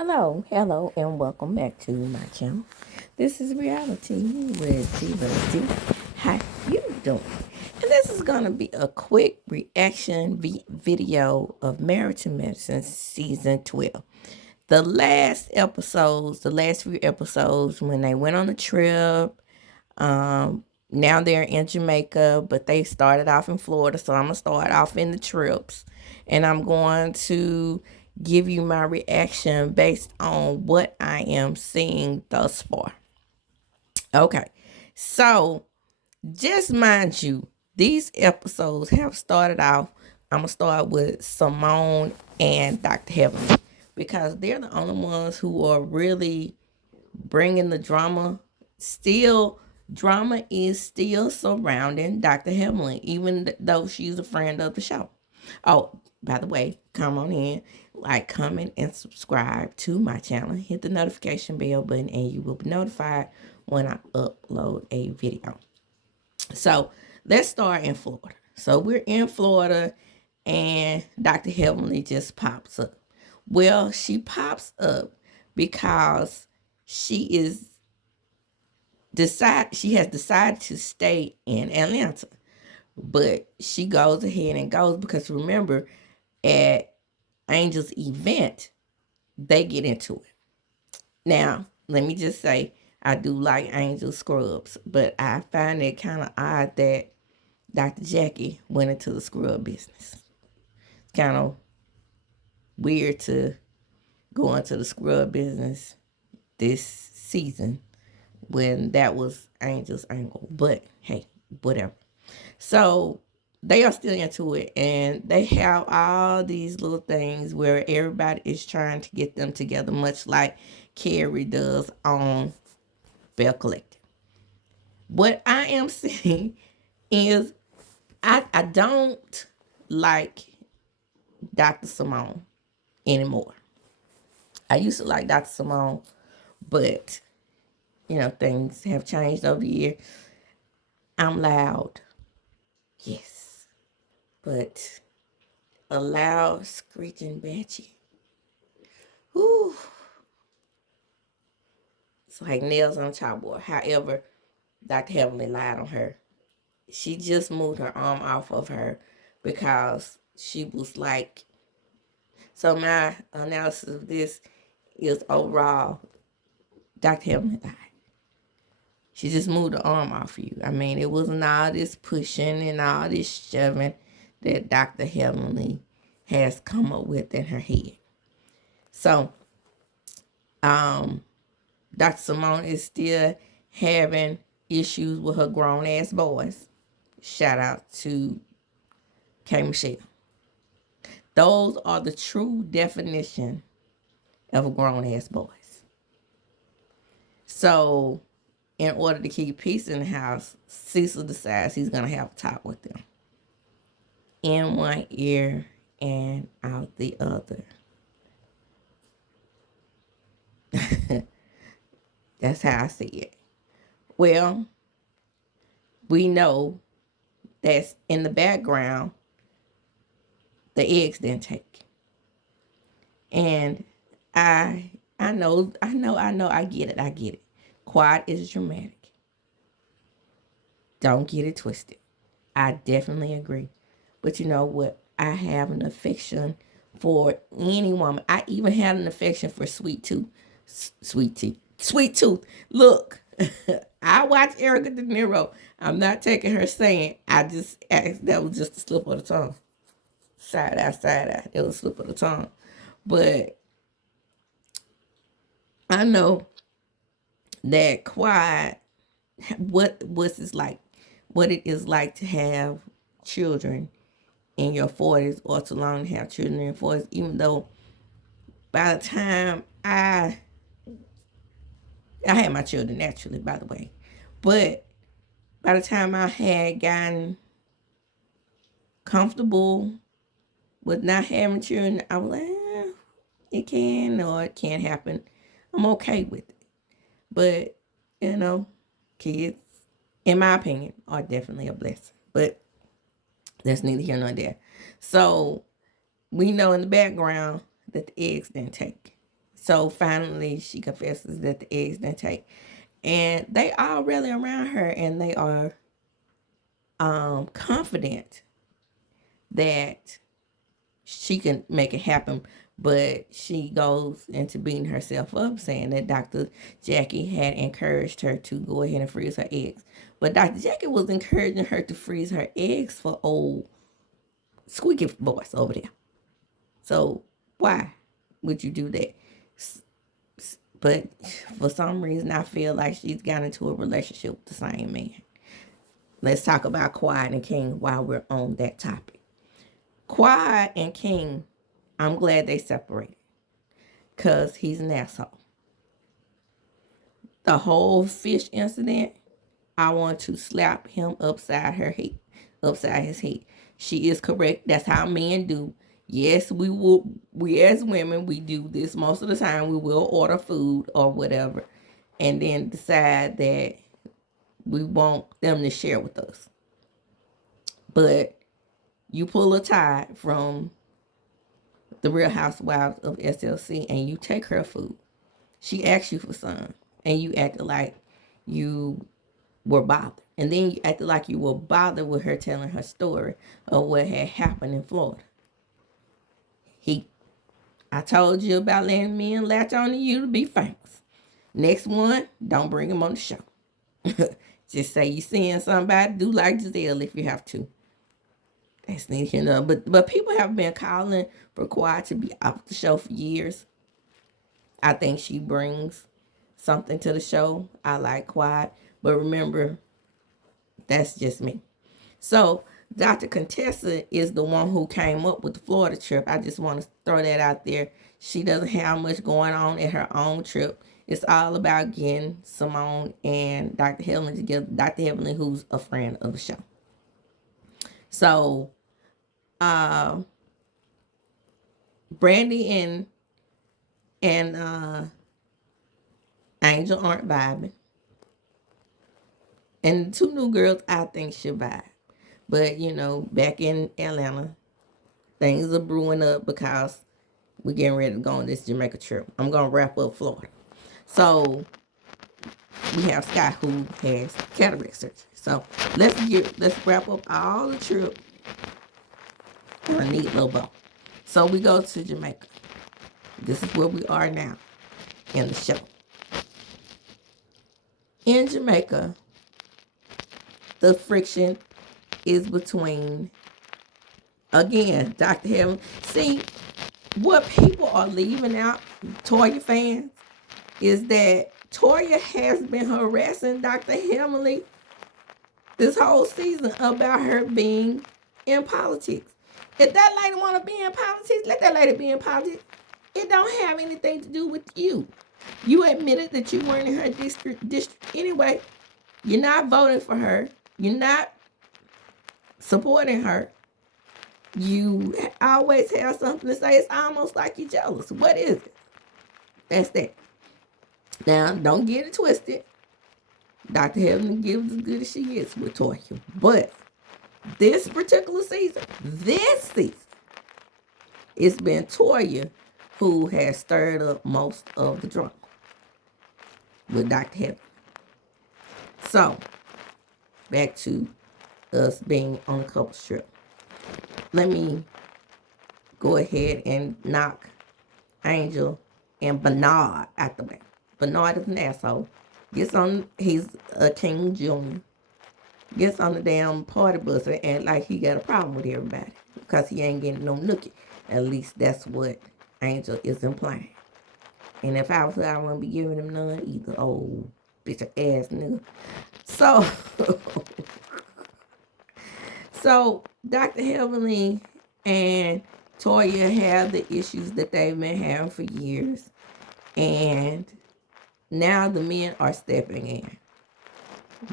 Hello, and welcome back to my channel. This is Reality with G. How you doing? And this is going to be a quick reaction video of Married to Medicine Season 12. The last few episodes, when they went on the trip, now they're in Jamaica, but they started off in Florida, so I'm going to start off in the trips. And I'm going to give you my reaction based on what I am seeing thus far. Okay, so just mind you, these episodes have started off. I'm going to start with Simone and Dr. Heavenly because they're the only ones who are really bringing the drama. Drama is still surrounding Dr. Heavenly, even though she's a friend of the show. Oh, by the way, come on in, like, comment, and subscribe to my channel. Hit the notification bell button, and you will be notified when I upload a video. So let's start in Florida. So we're in Florida, and Dr. Heavenly just pops up. Well, she pops up because she has decided to stay in Atlanta. But she goes ahead and goes because, remember, at Angel's event, they get into it. Now, let me just say, I do like Angel scrubs, but I find it kind of odd that Dr. Jackie went into the scrub business. It's kind of weird to go into the scrub business this season when that was Angel's angle. But hey, whatever. So they are still into it, and they have all these little things where everybody is trying to get them together, much like Carrie does on Bell Collective. What I am seeing is I don't like Dr. Simone anymore. I used to like Dr. Simone, but things have changed over the year. I'm loud, yes, but a loud screeching banshee. Whew. It's like nails on a chalkboard. However, Dr. Heavenly lied on her. She just moved her arm off of her because she was like, so my analysis of this is overall, Dr. Heavenly lied. She just moved her arm off of you. I mean, it wasn't all this pushing and all this shoving that Dr. Heavenly has come up with in her head. So, Dr. Simone is still having issues with her grown-ass boys. Shout out to K. Michelle. Those are the true definition of grown-ass boys. So, in order to keep peace in the house, Cecil decides he's going to have a talk with them. In one ear and out the other. That's how I see it. Well, we know that's in the background, the eggs didn't take. And I get it. Quiet is dramatic. Don't get it twisted. I definitely agree. But you know what? I have an affection for any woman. I even had an affection for Sweet Tooth. Sweet Tooth. Look, I watch Erica De Niro. I'm not taking her saying. I just asked. That was just a slip of the tongue. Side eye. It was a slip of the tongue. But I know that quiet. What it is like to have children in your 40s, or to learn to have children in your 40s, even though by the time I had my children naturally, by the way, but by the time I had gotten comfortable with not having children, I was like, it can or it can't happen. I'm okay with it. But, kids, in my opinion, are definitely a blessing. But that's neither here nor there. So we know in the background that the eggs didn't take. So finally, she confesses that the eggs didn't take. And they all rally around her and they are confident that she can make it happen. But she goes into beating herself up, saying that Dr. Jackie had encouraged her to go ahead and freeze her eggs. But Dr. Jackie was encouraging her to freeze her eggs for old squeaky voice over there. So why would you do that? But for some reason, I feel like she's got into a relationship with the same man. Let's talk about Quiet and King while we're on that topic. Quiet and King, I'm glad they separated because he's an asshole. The whole fish incident, I want to slap him upside his head. She is correct. That's how men do. Yes, we as women, we do this most of the time. We will order food or whatever and then decide that we want them to share with us. But you pull a tie from the Real Housewives of SLC and you take her food. She asked you for some and you acted like you were bothered. And then you acted like you were bothered with her telling her story of what had happened in Florida. I told you about letting men latch on to you to be famous. Next one, don't bring him on the show. Just say you seeing somebody, do like Giselle if you have to. That's neither here nor there. But people have been calling for Quiet to be off the show for years. I think she brings something to the show. I like Quiet. But remember, that's just me. So Dr. Contessa is the one who came up with the Florida trip. I just want to throw that out there. She doesn't have much going on at her own trip. It's all about getting Simone and Dr. Helen together. Dr. Helen, who's a friend of the show. So, Brandy and Angel aren't vibing. And the two new girls, I think, should vibe. But, back in Atlanta, things are brewing up because we're getting ready to go on this Jamaica trip. I'm going to wrap up Florida. So, we have Scott who has cataract surgery. So, let's wrap up all the trip on a neat little bow. So, we go to Jamaica. This is where we are now in the show. In Jamaica, the friction is between, again, Dr. Helen. See, what people are leaving out, Toya fans, is that Toya has been harassing Dr. Hemley this whole season about her being in politics. If that lady want to be in politics, let that lady be in politics. It don't have anything to do with you. You admitted that you weren't in her district anyway. You're not voting for her. You're not supporting her. You always have something to say. It's almost like you're jealous. What is it? That's that. Now, don't get it twisted. Dr. Helen gives as good as she gets with Toya. But this particular season, it's been Toya who has stirred up most of the drama with Dr. Helen. So, back to us being on a couple trip. Let me go ahead and knock Angel and Bernard out the way. Bernard is an asshole. He's a King Jr. Gets on the damn party bus and act like he got a problem with everybody because he ain't getting no nookie. At least that's what Angel is implying. And if I was her, I wouldn't be giving him none either. Old bitch ass nigga. So Dr. Heavenly and Toya have the issues that they've been having for years. And now the men are stepping in.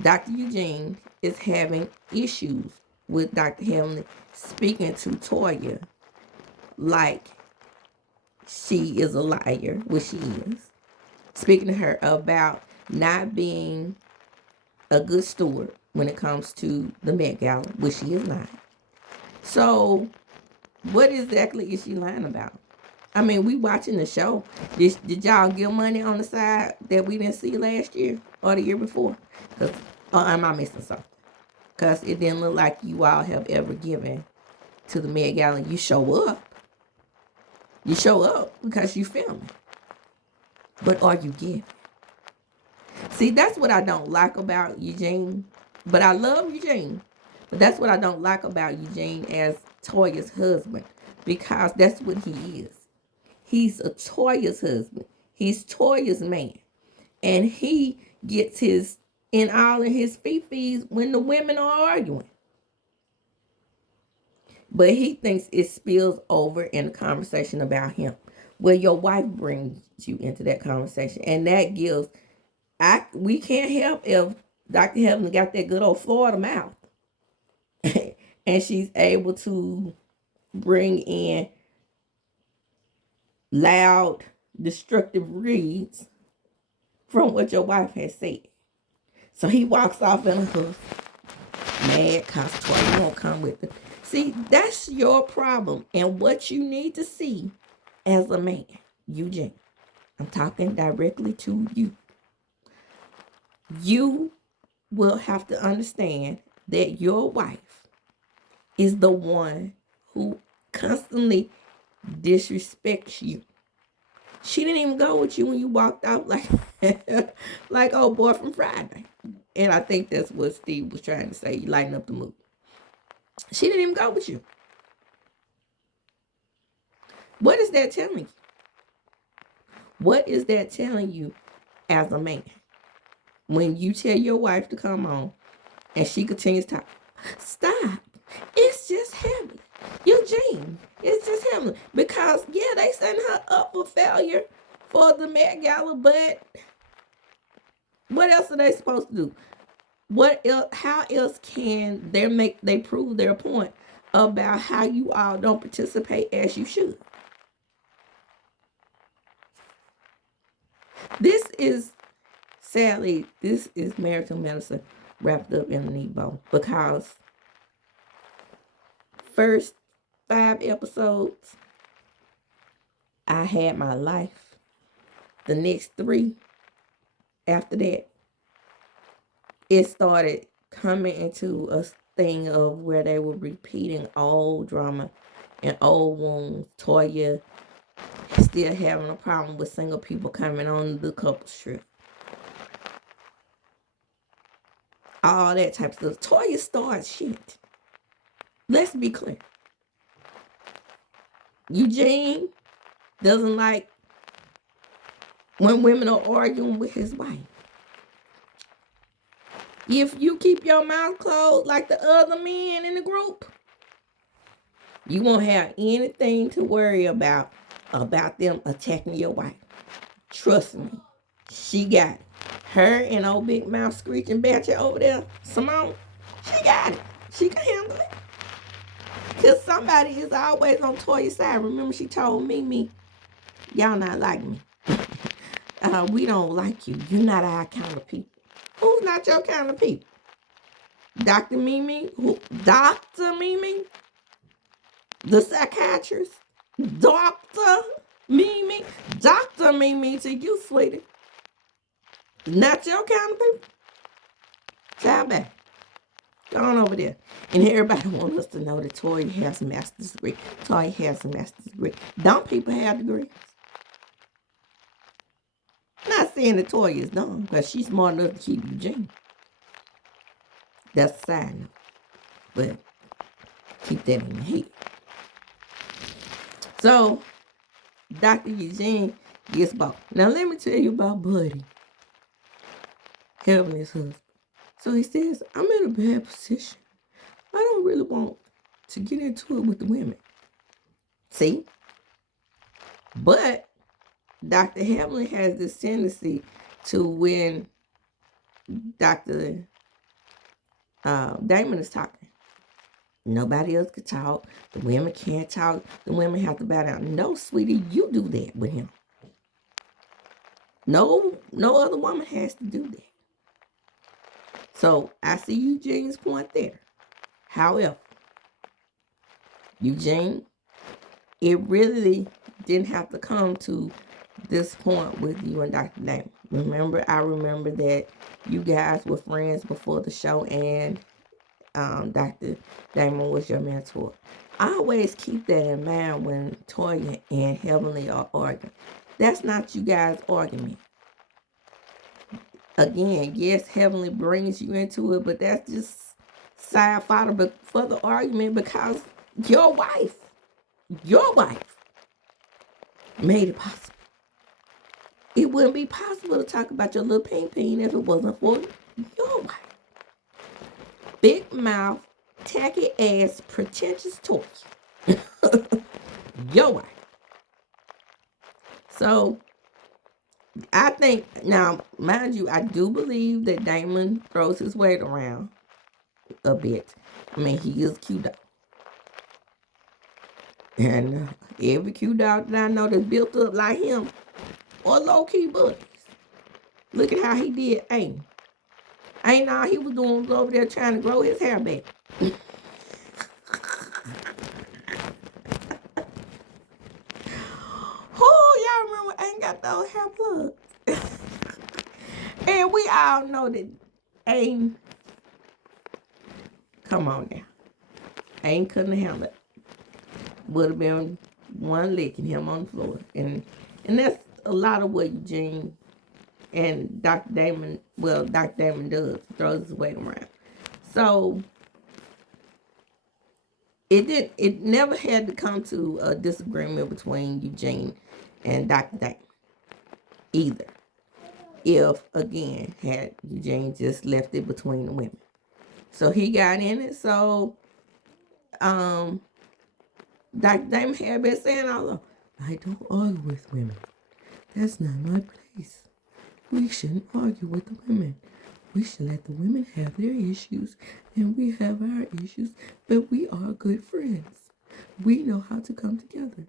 Dr. Eugene is having issues with Dr. Heavenly speaking to Toya like she is a liar, which she is. Speaking to her about not being a good steward when it comes to the Met Gala, which she is not. So, what exactly is she lying about? I mean, we watching the show. Did y'all give money on the side that we didn't see last year or the year before? Cause, or am I missing something? Because it didn't look like you all have ever given to the Met Gala. You show up. You show up because you filming. But are you giving? See, that's what I don't like about Eugene. But I love Eugene. But that's what I don't like about Eugene as Toya's husband. Because that's what he is. He's a Toya's husband. He's Toya's man. And he gets his in all of his fee-fees when the women are arguing. But he thinks it spills over in the conversation about him. Well, your wife brings you into that conversation. And that gives, we can't help if Dr. Heaven got that good old Florida mouth. And she's able to bring in loud, destructive reads from what your wife has said. So he walks off in a huff, mad because Toya won't come with it. See, that's your problem and what you need to see as a man, Eugene. I'm talking directly to you. You will have to understand that your wife is the one who constantly disrespects you. She didn't even go with you when you walked out like old boy from Friday. And I think that's what Steve was trying to say. You lighten up the mood. She didn't even go with you. What is that telling you? What is that telling you as a man? When you tell your wife to come on and she continues to talk, stop. It's just Hamlet. Eugene, it's just Hamlet. Because, yeah, they setting her up for failure for the Met Gala, but what else are they supposed to do? What else? How else can they prove their point about how you all don't participate as you should? Sadly, this is marital medicine wrapped up in a neat bow, because first 5 episodes, I had my life. The next 3, after that, it started coming into a thing of where they were repeating old drama and old wounds. Toya still having a problem with single people coming on the couples trip. All that type of stuff. Toya starts shit. Let's be clear. Eugene doesn't like when women are arguing with his wife. If you keep your mouth closed like the other men in the group, you won't have anything to worry about them attacking your wife. Trust me. She got it. Her and old big mouth screeching Batcher over there, Simone, she got it. She can handle it. Because somebody is always on Toya's side. Remember, she told Mimi, y'all not like me. We don't like you. You're not our kind of people. Who's not your kind of people? Dr. Mimi? Dr. Mimi? The psychiatrist? Dr. Mimi? Dr. Mimi to you, sweetie. Not your kind of people. Child back. Go on over there. And everybody wants us to know that Toya has a master's degree. Toya has a master's degree. Don't people have degrees? Not saying that Toya is dumb, because she's smart enough to keep Eugene. That's a side note. But keep that in your head. So, Dr. Eugene gets bought. Now, let me tell you about Buddy, helping his husband. So he says, I'm in a bad position. I don't really want to get into it with the women. See? But Dr. Hamlin has this tendency to, when Dr. Damon is talking, nobody else could talk. The women can't talk. The women have to bow down. No, sweetie, you do that with him. No other woman has to do that. So I see Eugene's point there. However, Eugene, it really didn't have to come to this point with you and Dr. Damon. I remember that you guys were friends before the show, and Dr. Damon was your mentor. I always keep that in mind when Toya and Heavenly are arguing. That's not you guys' argument. Again, yes, Heavenly brings you into it, but that's just side fodder for the argument, because your wife made it possible. It wouldn't be possible to talk about your little ping if it wasn't for your wife. Big mouth, tacky ass, pretentious torch. Your wife. So I think, now, mind you, I do believe that Damon throws his weight around a bit. I mean, he is cute dog. And every cute dog that I know that's built up like him, or low-key buddies. Look at how he did Aiden. Ain't all he was doing was over there trying to grow his hair back. Oh, y'all remember Aiden got those hair plugs. And we all know that Aiden, come on now. Aiden couldn't handle it. Would have been one licking him on the floor. And that's a lot of what Eugene and Dr. Damon does, throws his weight around. So it never had to come to a disagreement between Eugene and Dr. Damon either. If, again, had Eugene just left it between the women. So he got in it. So Dr. Damon had been saying all along, I don't argue with women. That's not my place. We shouldn't argue with the women. We should let the women have their issues, and we have our issues, but we are good friends. We know how to come together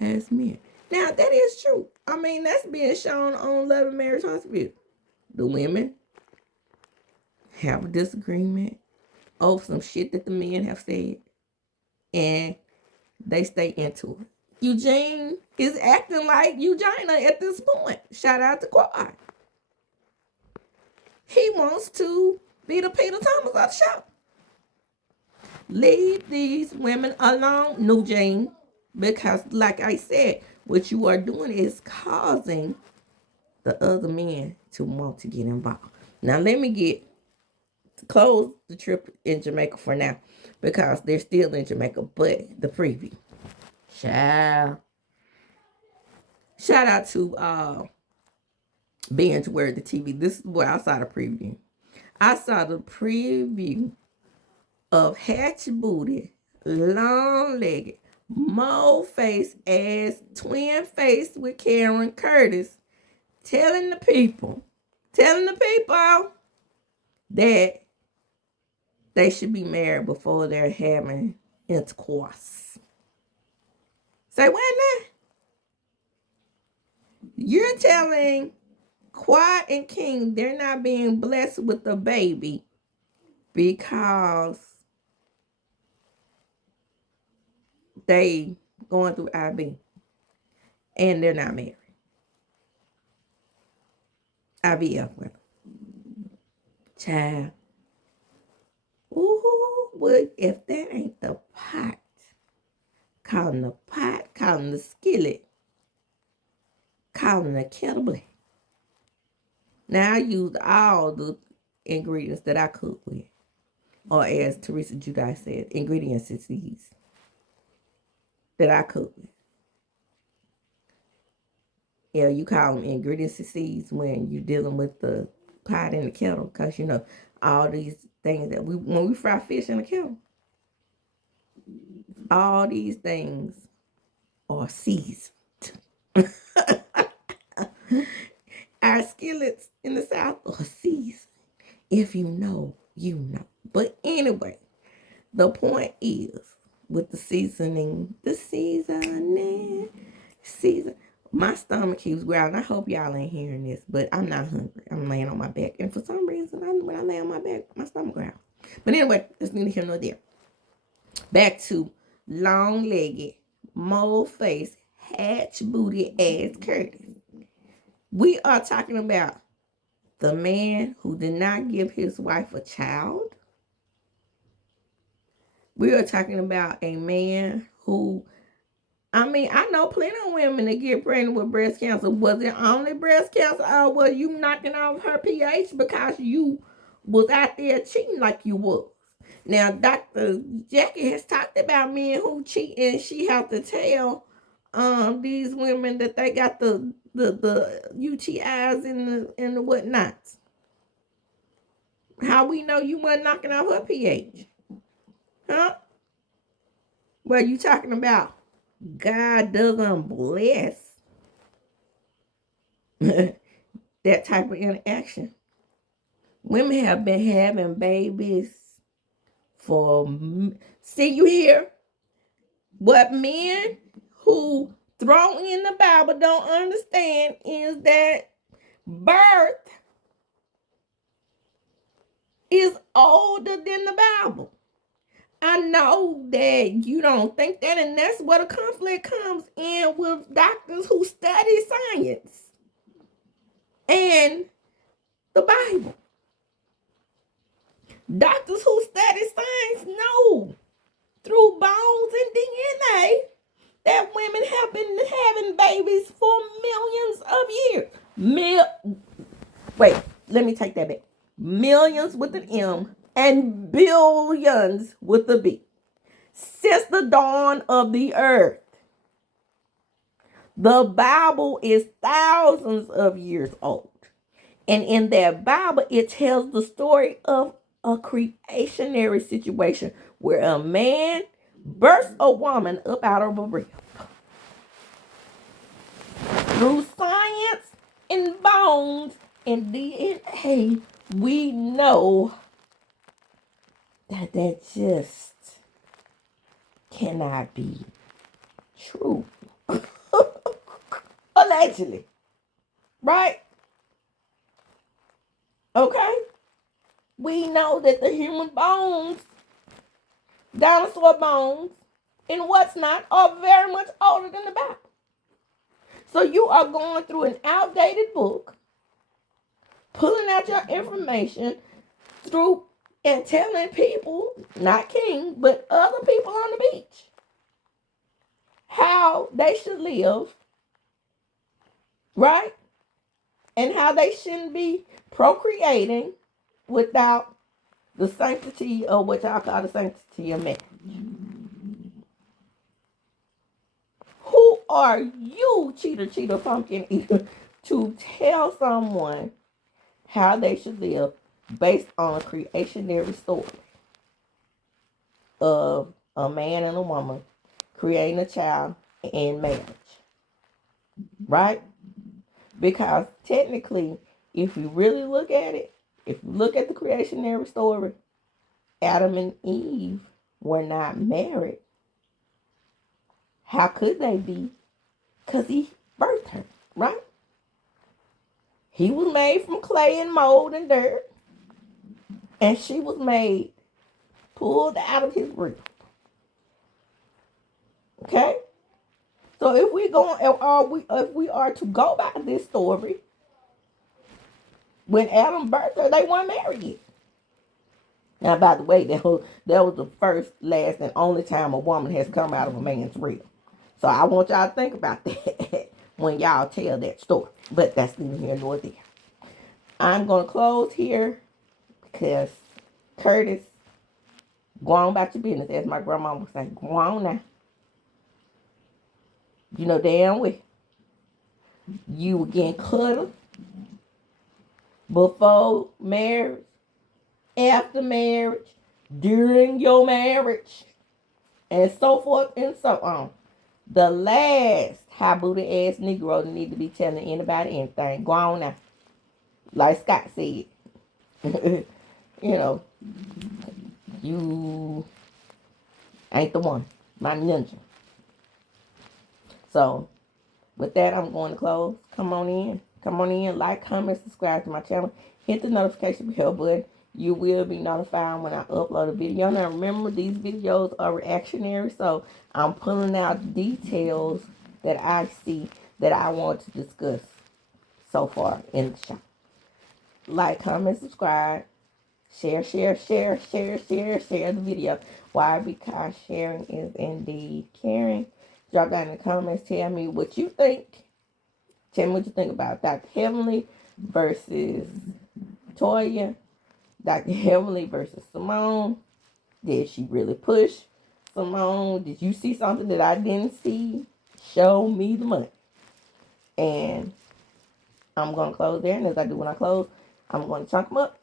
as men. Now, that is true. I mean, that's being shown on Love and Marriage Hospital. The women have a disagreement over some shit that the men have said, and they stay into it. Eugene is acting like Eugenia at this point. Shout out to Quad. He wants to be the Peter Thomas of the show. Leave these women alone, Eugene, because like I said, what you are doing is causing the other men to want to get involved. Now let me close the trip in Jamaica for now, because they're still in Jamaica, but the preview. Shout out to Binge Word the TV. This is where I saw the preview. I saw the preview of hatch booty, long legged, mole face ass, twin face with Karen Curtis, telling the people that they should be married before they're having intercourse. Say what now? You're telling Quad and King they're not being blessed with a baby because they going through IB and they're not married. IVF with them. Child. Ooh, well, if that ain't the pot, calling the skillet, calling the kettle black. Now I used all the ingredients that I cook with. Or as Teresa Judice said, ingredients is these that I cook with. Yeah, you call them ingredients seeds when you're dealing with the pot in the kettle, because you know all these things that when we fry fish in the kettle, all these things are seasoned. Our skillets in the South are seasoned. If you know, you know. But anyway, the point is with the seasoning, my stomach keeps growling. I hope y'all ain't hearing this, but I'm not hungry. I'm laying on my back. And for some reason, when I lay on my back, my stomach growls. But anyway, it's neither here nor there. Back to long-legged, mole face, hatch booty ass Curtis. We are talking about the man who did not give his wife a child. We are talking about a man who, I know plenty of women that get pregnant with breast cancer. Was it only breast cancer, or were you knocking off her pH because you was out there cheating like you was? Now, Dr. Jackie has talked about men who cheat, and she has to tell these women that they got the UTIs and the whatnots. How we know you weren't knocking off her pH? Huh? What are you talking about? God doesn't bless that type of interaction. Women have been having babies for... See, you hear? What men who throw in the Bible don't understand is that birth is older than the Bible. I know that you don't think that, and that's where the conflict comes in with doctors who study science and the Bible. Doctors who study science know through bones and DNA that women have been having babies for millions of years. Wait, let me take that back. Millions with an M and billions with a B. Since the dawn of the earth. The Bible is thousands of years old. And in that Bible, it tells the story of a creationary situation where a man births a woman up out of a rib. Through science and bones and DNA, we know that just cannot be true. Allegedly. Right? Okay? We know that the human bones, dinosaur bones, and what's not, are very much older than the Bible. So you are going through an outdated book, pulling out your information through and telling people, not King, but other people on the beach, how they should live, right? And how they shouldn't be procreating without the sanctity of what y'all call the sanctity of marriage. Who are you, cheater, pumpkin eater, to tell someone how they should live based on a creationary story of a man and a woman creating a child in marriage? Right? Because technically, if you really look at it, if you look at the creationary story, Adam and Eve were not married. How could they be? Because he birthed her, right? He was made from clay and mold and dirt. And she was made, pulled out of his rib. Okay? So if we are to go by this story, when Adam birthed her, they weren't married yet. Now, by the way, that was the first, last, and only time a woman has come out of a man's rib. So I want y'all to think about that when y'all tell that story. But that's neither here nor there. I'm going to close here because Curtis, go on about your business, as my grandma would say. Go on now. You know damn well you were getting cuddled before marriage, after marriage, during your marriage, and so forth and so on. The last high booty ass Negro need to be telling anybody anything. Go on now. Like Scott said. You know, you ain't the one. My ninja. So, with that, I'm going to close. Come on in. Like, comment, subscribe to my channel. Hit the notification bell button. You will be notified when I upload a video. Now remember, these videos are reactionary, so I'm pulling out details that I see that I want to discuss so far in the show. Like, comment, subscribe, share the video. Why? Because sharing is indeed caring. Drop down in the comments. Tell me what you think. Tell me what you think about Dr. Heavenly versus Toya. Dr. Heavenly versus Simone. Did she really push Simone? Did you see something that I didn't see? Show me the money. And I'm going to close there. And as I do when I close, I'm going to chunk them up